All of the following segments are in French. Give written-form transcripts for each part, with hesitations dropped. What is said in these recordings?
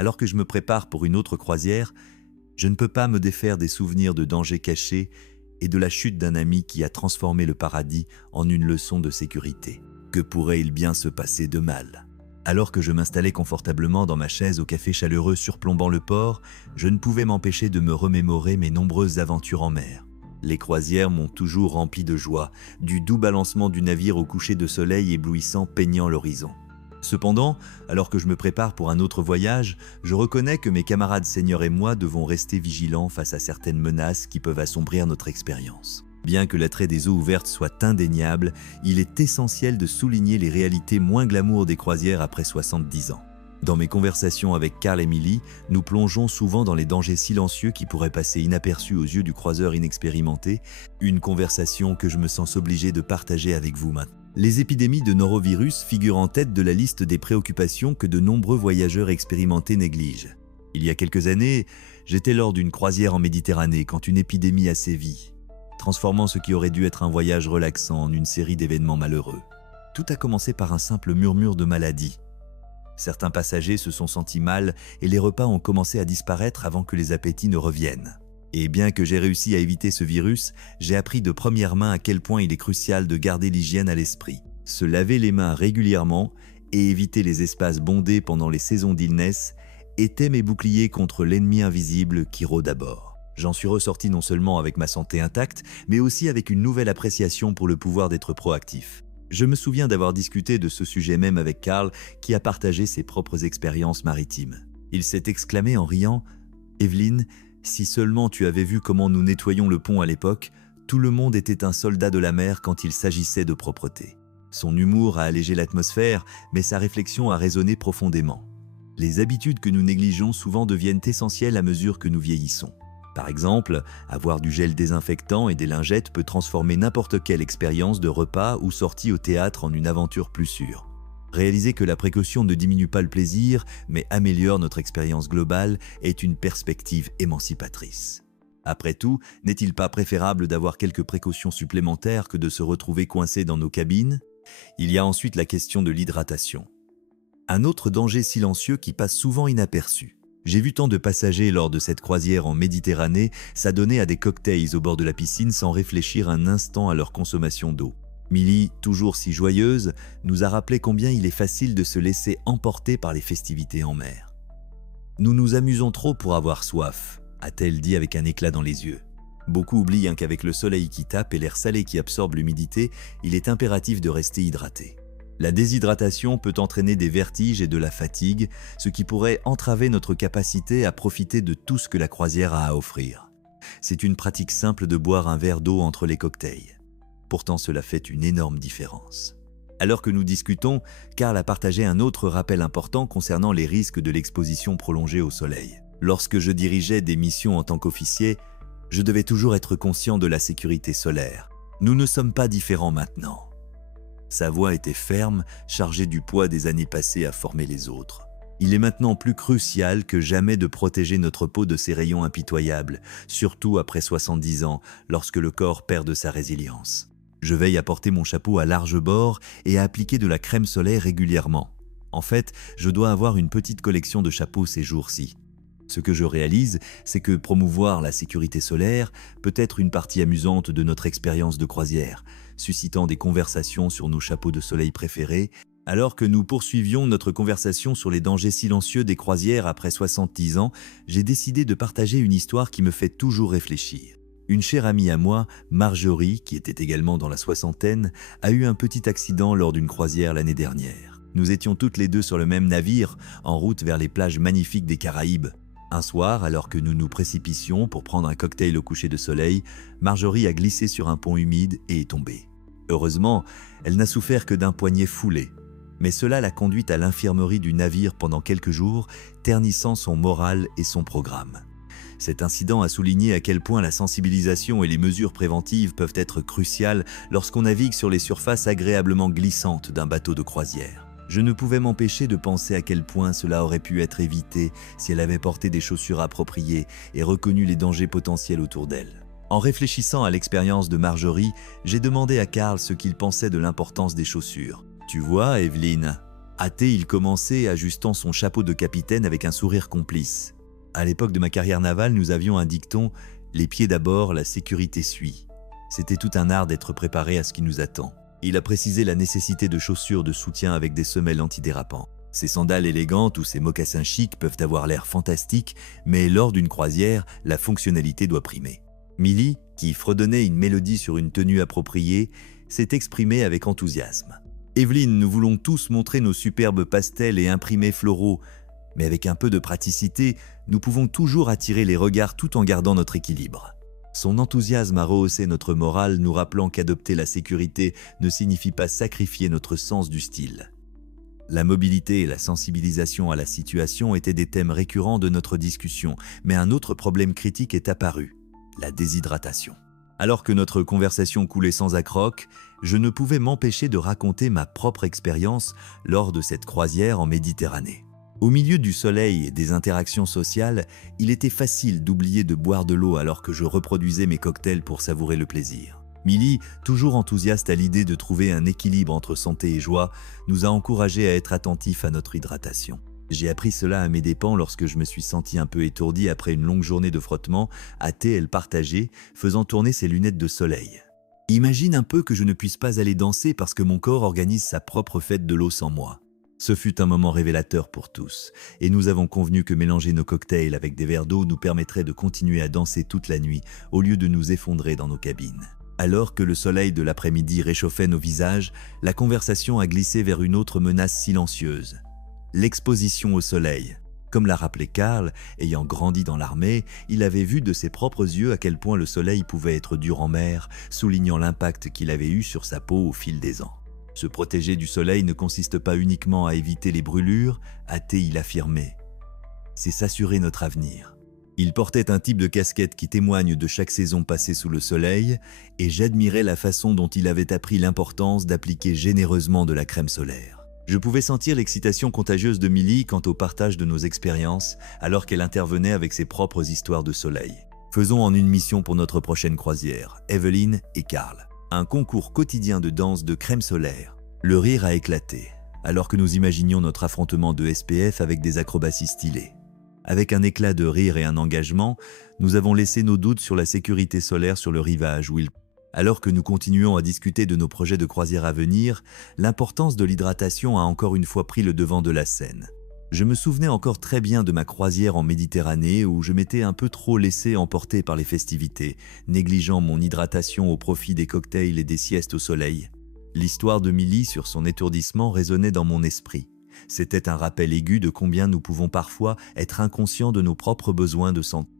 Alors que je me prépare pour une autre croisière, je ne peux pas me défaire des souvenirs de dangers cachés et de la chute d'un ami qui a transformé le paradis en une leçon de sécurité. Que pourrait-il bien se passer de mal? Alors que je m'installais confortablement dans ma chaise au café chaleureux surplombant le port, je ne pouvais m'empêcher de me remémorer mes nombreuses aventures en mer. Les croisières m'ont toujours rempli de joie, du doux balancement du navire au coucher de soleil éblouissant peignant l'horizon. Cependant, alors que je me prépare pour un autre voyage, je reconnais que mes camarades seigneurs et moi devons rester vigilants face à certaines menaces qui peuvent assombrir notre expérience. Bien que l'attrait des eaux ouvertes soit indéniable, il est essentiel de souligner les réalités moins glamour des croisières après 70 ans. Dans mes conversations avec Carl et Millie, nous plongeons souvent dans les dangers silencieux qui pourraient passer inaperçus aux yeux du croiseur inexpérimenté, une conversation que je me sens obligé de partager avec vous maintenant. Les épidémies de norovirus figurent en tête de la liste des préoccupations que de nombreux voyageurs expérimentés négligent. Il y a quelques années, j'étais lors d'une croisière en Méditerranée quand une épidémie a sévi, transformant ce qui aurait dû être un voyage relaxant en une série d'événements malheureux. Tout a commencé par un simple murmure de maladie. Certains passagers se sont sentis mal et les repas ont commencé à disparaître avant que les appétits ne reviennent. Et bien que j'ai réussi à éviter ce virus, j'ai appris de première main à quel point il est crucial de garder l'hygiène à l'esprit. Se laver les mains régulièrement et éviter les espaces bondés pendant les saisons d'illness étaient mes boucliers contre l'ennemi invisible qui rôde à bord. J'en suis ressorti non seulement avec ma santé intacte, mais aussi avec une nouvelle appréciation pour le pouvoir d'être proactif. Je me souviens d'avoir discuté de ce sujet même avec Carl, qui a partagé ses propres expériences maritimes. Il s'est exclamé en riant « Evelyne, si seulement tu avais vu comment nous nettoyions le pont à l'époque, tout le monde était un soldat de la mer quand il s'agissait de propreté. » Son humour a allégé l'atmosphère, mais sa réflexion a résonné profondément. Les habitudes que nous négligeons souvent deviennent essentielles à mesure que nous vieillissons. Par exemple, avoir du gel désinfectant et des lingettes peut transformer n'importe quelle expérience de repas ou sortie au théâtre en une aventure plus sûre. Réaliser que la précaution ne diminue pas le plaisir, mais améliore notre expérience globale est une perspective émancipatrice. Après tout, n'est-il pas préférable d'avoir quelques précautions supplémentaires que de se retrouver coincé dans nos cabines? Il y a ensuite la question de l'hydratation. Un autre danger silencieux qui passe souvent inaperçu. J'ai vu tant de passagers lors de cette croisière en Méditerranée s'adonner à des cocktails au bord de la piscine sans réfléchir un instant à leur consommation d'eau. Millie, toujours si joyeuse, nous a rappelé combien il est facile de se laisser emporter par les festivités en mer. « Nous nous amusons trop pour avoir soif », a-t-elle dit avec un éclat dans les yeux. Beaucoup oublient qu'avec le soleil qui tape et l'air salé qui absorbe l'humidité, il est impératif de rester hydraté. La déshydratation peut entraîner des vertiges et de la fatigue, ce qui pourrait entraver notre capacité à profiter de tout ce que la croisière a à offrir. C'est une pratique simple de boire un verre d'eau entre les cocktails. Pourtant, cela fait une énorme différence. Alors que nous discutons, Carl a partagé un autre rappel important concernant les risques de l'exposition prolongée au soleil. Lorsque je dirigeais des missions en tant qu'officier, je devais toujours être conscient de la sécurité solaire. Nous ne sommes pas différents maintenant. Sa voix était ferme, chargée du poids des années passées à former les autres. Il est maintenant plus crucial que jamais de protéger notre peau de ces rayons impitoyables, surtout après 70 ans, lorsque le corps perd de sa résilience. Je veille à porter mon chapeau à large bord et à appliquer de la crème solaire régulièrement. En fait, je dois avoir une petite collection de chapeaux ces jours-ci. Ce que je réalise, c'est que promouvoir la sécurité solaire peut être une partie amusante de notre expérience de croisière, suscitant des conversations sur nos chapeaux de soleil préférés. Alors que nous poursuivions notre conversation sur les dangers silencieux des croisières après 70 ans, j'ai décidé de partager une histoire qui me fait toujours réfléchir. Une chère amie à moi, Marjorie, qui était également dans la soixantaine, a eu un petit accident lors d'une croisière l'année dernière. Nous étions toutes les deux sur le même navire, en route vers les plages magnifiques des Caraïbes. Un soir, alors que nous nous précipitions pour prendre un cocktail au coucher de soleil, Marjorie a glissé sur un pont humide et est tombée. Heureusement, elle n'a souffert que d'un poignet foulé. Mais cela l'a conduite à l'infirmerie du navire pendant quelques jours, ternissant son moral et son programme. Cet incident a souligné à quel point la sensibilisation et les mesures préventives peuvent être cruciales lorsqu'on navigue sur les surfaces agréablement glissantes d'un bateau de croisière. Je ne pouvais m'empêcher de penser à quel point cela aurait pu être évité si elle avait porté des chaussures appropriées et reconnu les dangers potentiels autour d'elle. En réfléchissant à l'expérience de Marjorie, j'ai demandé à Carl ce qu'il pensait de l'importance des chaussures. « Tu vois, Evelyne, Hâté, il commençait, ajustant son chapeau de capitaine avec un sourire complice. À l'époque de ma carrière navale, nous avions un dicton « Les pieds d'abord, la sécurité suit ». C'était tout un art d'être préparé à ce qui nous attend. Il a précisé la nécessité de chaussures de soutien avec des semelles antidérapantes. Ces sandales élégantes ou ces mocassins chics peuvent avoir l'air fantastiques, mais lors d'une croisière, la fonctionnalité doit primer. Millie, qui fredonnait une mélodie sur une tenue appropriée, s'est exprimée avec enthousiasme. Evelyne, nous voulons tous montrer nos superbes pastels et imprimés floraux, mais avec un peu de praticité, nous pouvons toujours attirer les regards tout en gardant notre équilibre. Son enthousiasme a rehaussé notre morale, nous rappelant qu'adopter la sécurité ne signifie pas sacrifier notre sens du style. La mobilité et la sensibilisation à la situation étaient des thèmes récurrents de notre discussion, mais un autre problème critique est apparu, la déshydratation. Alors que notre conversation coulait sans accroc, je ne pouvais m'empêcher de raconter ma propre expérience lors de cette croisière en Méditerranée. Au milieu du soleil et des interactions sociales, il était facile d'oublier de boire de l'eau alors que je reproduisais mes cocktails pour savourer le plaisir. Millie, toujours enthousiaste à l'idée de trouver un équilibre entre santé et joie, nous a encouragés à être attentifs à notre hydratation. J'ai appris cela à mes dépens lorsque je me suis senti un peu étourdi après une longue journée de frottement. Hâté, elle partageait, faisant tourner ses lunettes de soleil. Imagine un peu que je ne puisse pas aller danser parce que mon corps organise sa propre fête de l'eau sans moi. Ce fut un moment révélateur pour tous, et nous avons convenu que mélanger nos cocktails avec des verres d'eau nous permettrait de continuer à danser toute la nuit au lieu de nous effondrer dans nos cabines. Alors que le soleil de l'après-midi réchauffait nos visages, la conversation a glissé vers une autre menace silencieuse. L'exposition au soleil. Comme l'a rappelé Karl, ayant grandi dans l'armée, il avait vu de ses propres yeux à quel point le soleil pouvait être dur en mer, soulignant l'impact qu'il avait eu sur sa peau au fil des ans. Se protéger du soleil ne consiste pas uniquement à éviter les brûlures, Hâté il affirmait. C'est s'assurer notre avenir. Il portait un type de casquette qui témoigne de chaque saison passée sous le soleil, et j'admirais la façon dont il avait appris l'importance d'appliquer généreusement de la crème solaire. Je pouvais sentir l'excitation contagieuse de Millie quant au partage de nos expériences, alors qu'elle intervenait avec ses propres histoires de soleil. Faisons en une mission pour notre prochaine croisière, Evelyne et Karl. Un concours quotidien de danse de crème solaire. Le rire a éclaté, alors que nous imaginions notre affrontement de SPF avec des acrobaties stylées. Avec un éclat de rire et un engagement, nous avons laissé nos doutes sur la sécurité solaire sur le rivage Alors que nous continuons à discuter de nos projets de croisière à venir, l'importance de l'hydratation a encore une fois pris le devant de la scène. Je me souvenais encore très bien de ma croisière en Méditerranée où je m'étais un peu trop laissé emporter par les festivités, négligeant mon hydratation au profit des cocktails et des siestes au soleil. L'histoire de Millie sur son étourdissement résonnait dans mon esprit. C'était un rappel aigu de combien nous pouvons parfois être inconscients de nos propres besoins de santé.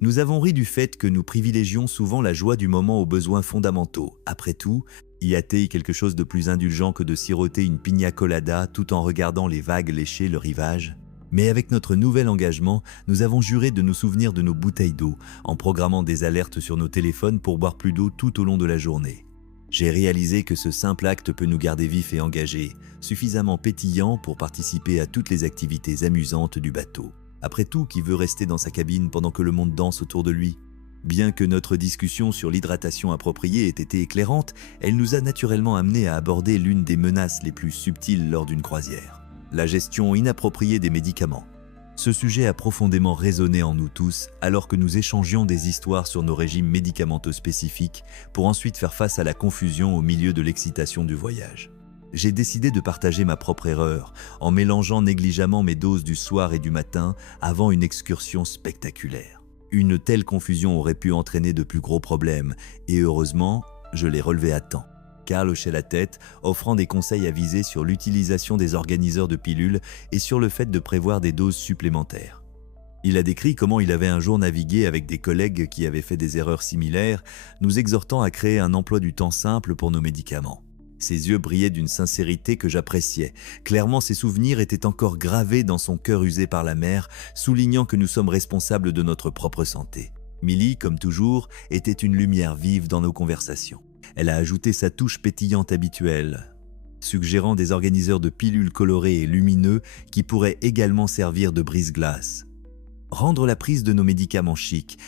Nous avons ri du fait que nous privilégions souvent la joie du moment aux besoins fondamentaux. Après tout, y a-t-il quelque chose de plus indulgent que de siroter une piña colada tout en regardant les vagues lécher le rivage? Mais avec notre nouvel engagement, nous avons juré de nous souvenir de nos bouteilles d'eau, en programmant des alertes sur nos téléphones pour boire plus d'eau tout au long de la journée. J'ai réalisé que ce simple acte peut nous garder vifs et engagés, suffisamment pétillants pour participer à toutes les activités amusantes du bateau. Après tout, qui veut rester dans sa cabine pendant que le monde danse autour de lui? Bien que notre discussion sur l'hydratation appropriée ait été éclairante, elle nous a naturellement amenés à aborder l'une des menaces les plus subtiles lors d'une croisière, la gestion inappropriée des médicaments. Ce sujet a profondément résonné en nous tous alors que nous échangions des histoires sur nos régimes médicamenteux spécifiques pour ensuite faire face à la confusion au milieu de l'excitation du voyage. J'ai décidé de partager ma propre erreur en mélangeant négligemment mes doses du soir et du matin avant une excursion spectaculaire. Une telle confusion aurait pu entraîner de plus gros problèmes et heureusement, je l'ai relevé à temps. Karl hochait la tête, offrant des conseils avisés sur l'utilisation des organiseurs de pilules et sur le fait de prévoir des doses supplémentaires. Il a décrit comment il avait un jour navigué avec des collègues qui avaient fait des erreurs similaires, nous exhortant à créer un emploi du temps simple pour nos médicaments. Ses yeux brillaient d'une sincérité que j'appréciais. Clairement, ses souvenirs étaient encore gravés dans son cœur usé par la mer, soulignant que nous sommes responsables de notre propre santé. Millie, comme toujours, était une lumière vive dans nos conversations. Elle a ajouté sa touche pétillante habituelle, suggérant des organiseurs de pilules colorés et lumineux qui pourraient également servir de brise-glace. Rendre la prise de nos médicaments chic.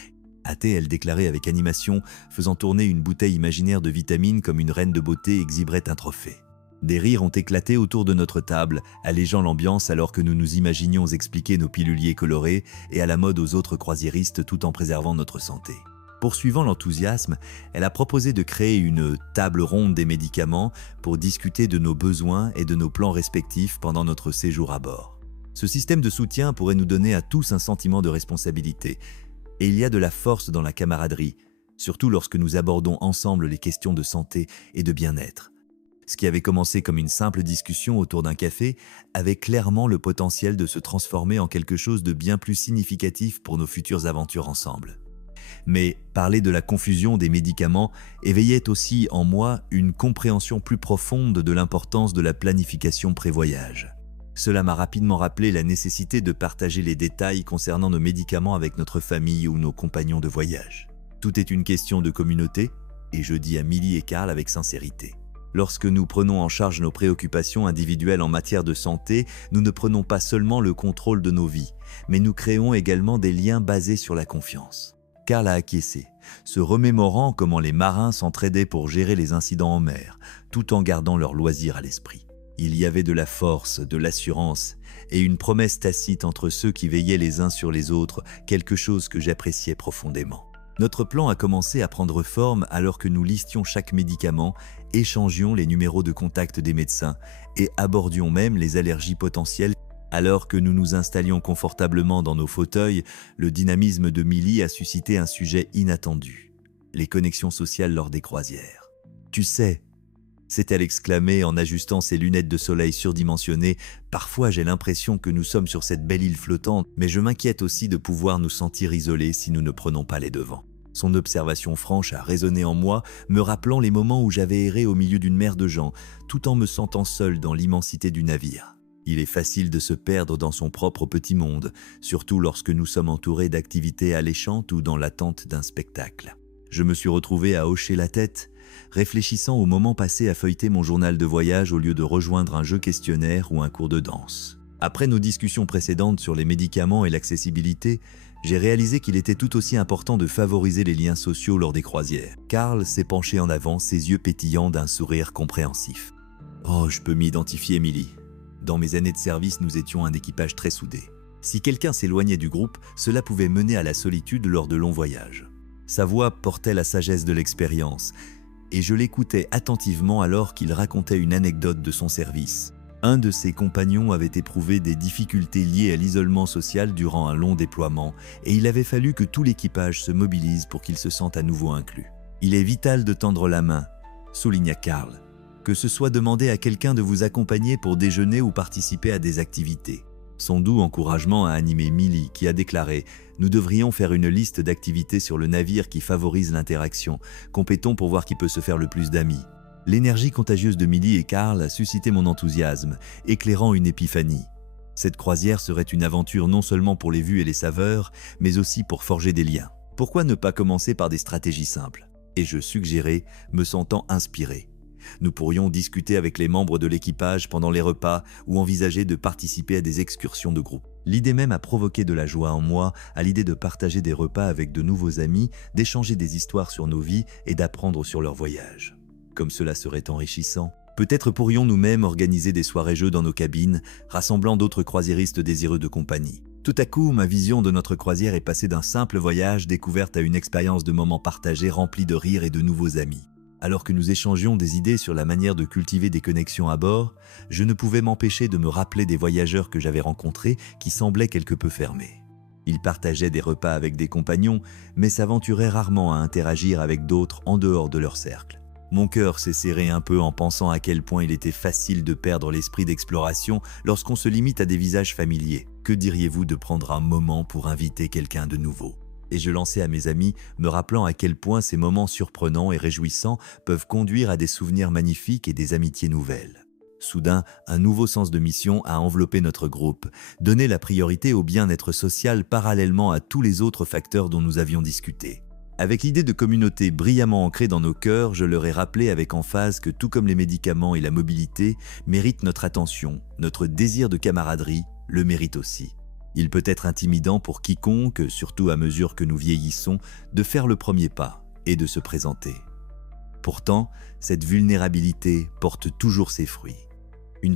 Hâté, elle déclarait avec animation, faisant tourner une bouteille imaginaire de vitamines comme une reine de beauté exhiberait un trophée. Des rires ont éclaté autour de notre table, allégeant l'ambiance alors que nous nous imaginions expliquer nos piluliers colorés et à la mode aux autres croisiéristes tout en préservant notre santé. Poursuivant l'enthousiasme, elle a proposé de créer une table ronde des médicaments pour discuter de nos besoins et de nos plans respectifs pendant notre séjour à bord. Ce système de soutien pourrait nous donner à tous un sentiment de responsabilité. Et il y a de la force dans la camaraderie, surtout lorsque nous abordons ensemble les questions de santé et de bien-être. Ce qui avait commencé comme une simple discussion autour d'un café avait clairement le potentiel de se transformer en quelque chose de bien plus significatif pour nos futures aventures ensemble. Mais parler de la confusion des médicaments éveillait aussi en moi une compréhension plus profonde de l'importance de la planification pré-voyage. Cela m'a rapidement rappelé la nécessité de partager les détails concernant nos médicaments avec notre famille ou nos compagnons de voyage. Tout est une question de communauté, et je dis à Millie et Carl avec sincérité. Lorsque nous prenons en charge nos préoccupations individuelles en matière de santé, nous ne prenons pas seulement le contrôle de nos vies, mais nous créons également des liens basés sur la confiance. Carl a acquiescé, se remémorant comment les marins s'entraidaient pour gérer les incidents en mer, tout en gardant leurs loisirs à l'esprit. Il y avait de la force, de l'assurance et une promesse tacite entre ceux qui veillaient les uns sur les autres, quelque chose que j'appréciais profondément. Notre plan a commencé à prendre forme alors que nous listions chaque médicament, échangions les numéros de contact des médecins et abordions même les allergies potentielles. Alors que nous nous installions confortablement dans nos fauteuils, le dynamisme de Millie a suscité un sujet inattendu, les connexions sociales lors des croisières. « Tu sais », s'est-elle exclamée en ajustant ses lunettes de soleil surdimensionnées, « parfois j'ai l'impression que nous sommes sur cette belle île flottante, mais je m'inquiète aussi de pouvoir nous sentir isolés si nous ne prenons pas les devants. » Son observation franche a résonné en moi, me rappelant les moments où j'avais erré au milieu d'une mer de gens, tout en me sentant seul dans l'immensité du navire. Il est facile de se perdre dans son propre petit monde, surtout lorsque nous sommes entourés d'activités alléchantes ou dans l'attente d'un spectacle. Je me suis retrouvé à hocher la tête, réfléchissant au moment passé à feuilleter mon journal de voyage au lieu de rejoindre un jeu questionnaire ou un cours de danse. Après nos discussions précédentes sur les médicaments et l'accessibilité, j'ai réalisé qu'il était tout aussi important de favoriser les liens sociaux lors des croisières. Carl s'est penché en avant, ses yeux pétillants d'un sourire compréhensif. « Oh, je peux m'identifier, Millie. Dans mes années de service, nous étions un équipage très soudé. Si quelqu'un s'éloignait du groupe, cela pouvait mener à la solitude lors de longs voyages. » Sa voix portait la sagesse de l'expérience, et je l'écoutais attentivement alors qu'il racontait une anecdote de son service. Un de ses compagnons avait éprouvé des difficultés liées à l'isolement social durant un long déploiement, et il avait fallu que tout l'équipage se mobilise pour qu'il se sente à nouveau inclus. « Il est vital de tendre la main », souligna Carl. « Que ce soit demander à quelqu'un de vous accompagner pour déjeuner ou participer à des activités. » Son doux encouragement a animé Millie qui a déclaré « Nous devrions faire une liste d'activités sur le navire qui favorisent l'interaction. Compétons pour voir qui peut se faire le plus d'amis. » L'énergie contagieuse de Millie et Carl a suscité mon enthousiasme, éclairant une épiphanie. Cette croisière serait une aventure non seulement pour les vues et les saveurs, mais aussi pour forger des liens. Pourquoi ne pas commencer par des stratégies simples? Et je suggérais, me sentant inspiré. Nous pourrions discuter avec les membres de l'équipage pendant les repas ou envisager de participer à des excursions de groupe. L'idée même a provoqué de la joie en moi à l'idée de partager des repas avec de nouveaux amis, d'échanger des histoires sur nos vies et d'apprendre sur leur voyage. Comme cela serait enrichissant. Peut-être pourrions-nous même organiser des soirées-jeux dans nos cabines, rassemblant d'autres croisiéristes désireux de compagnie. Tout à coup, ma vision de notre croisière est passée d'un simple voyage découverte à une expérience de moments partagés remplis de rires et de nouveaux amis. Alors que nous échangions des idées sur la manière de cultiver des connexions à bord, je ne pouvais m'empêcher de me rappeler des voyageurs que j'avais rencontrés qui semblaient quelque peu fermés. Ils partageaient des repas avec des compagnons, mais s'aventuraient rarement à interagir avec d'autres en dehors de leur cercle. Mon cœur s'est serré un peu en pensant à quel point il était facile de perdre l'esprit d'exploration lorsqu'on se limite à des visages familiers. Que diriez-vous de prendre un moment pour inviter quelqu'un de nouveau? Et je lançai à mes amis, me rappelant à quel point ces moments surprenants et réjouissants peuvent conduire à des souvenirs magnifiques et des amitiés nouvelles. Soudain, un nouveau sens de mission a enveloppé notre groupe, donné la priorité au bien-être social parallèlement à tous les autres facteurs dont nous avions discuté. Avec l'idée de communauté brillamment ancrée dans nos cœurs, je leur ai rappelé avec emphase que tout comme les médicaments et la mobilité méritent notre attention, notre désir de camaraderie le mérite aussi. Il peut être intimidant pour quiconque, surtout à mesure que nous vieillissons, de faire le premier pas et de se présenter. Pourtant, cette vulnérabilité porte toujours ses fruits.